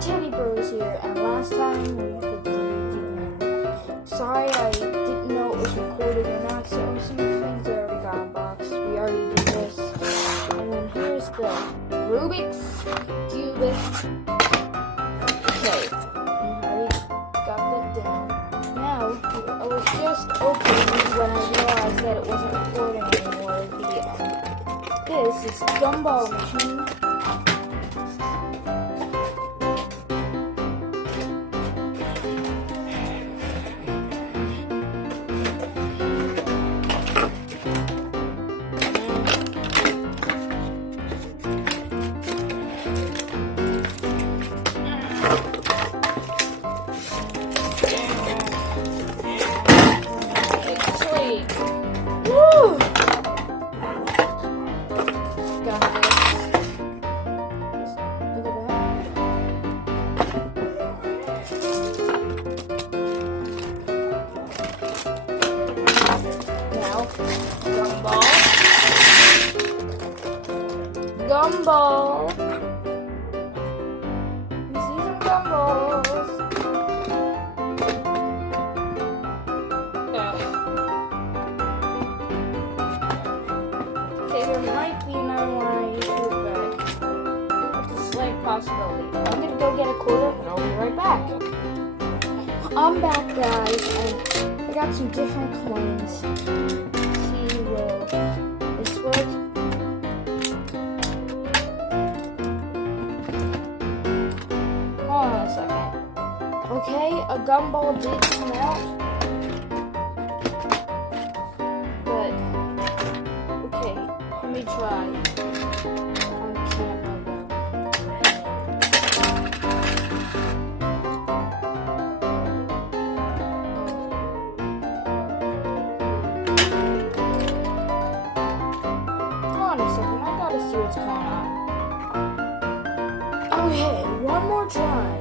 Teddy Bros here, and last time we did the Rubik. Sorry, I didn't know it was recorded or not, so some things I already got unboxed. We already did this. And then here's the Rubik's Cubist. Okay, we already got that down. Now, I was just opening when I realized that it wasn't recording anymore. This is Gumball Machine. Woo! Got this. Look at that. Now, gumball. Gumball. You see some gumballs. Okay, there might be another one on YouTube, but it's a slight possibility. I'm gonna go get a quarter and I'll be right back. I'm back, guys, and I got some different coins. Let's see, will this work? Hold on a second. Okay, a gumball did come out. But okay, let me try on camera though. Hold on a second, I gotta see what's going on. Okay, one more try.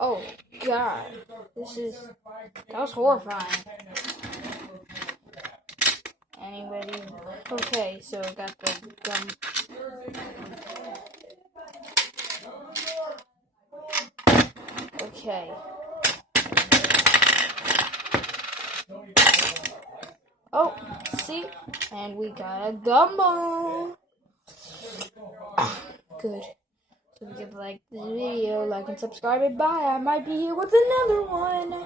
Oh God, that was horrifying. Anybody? Okay, so I got the gum. Okay. Oh, see? And we got a gumbo. Good. So if you like this video, like and subscribe, and bye. I might be here with another one.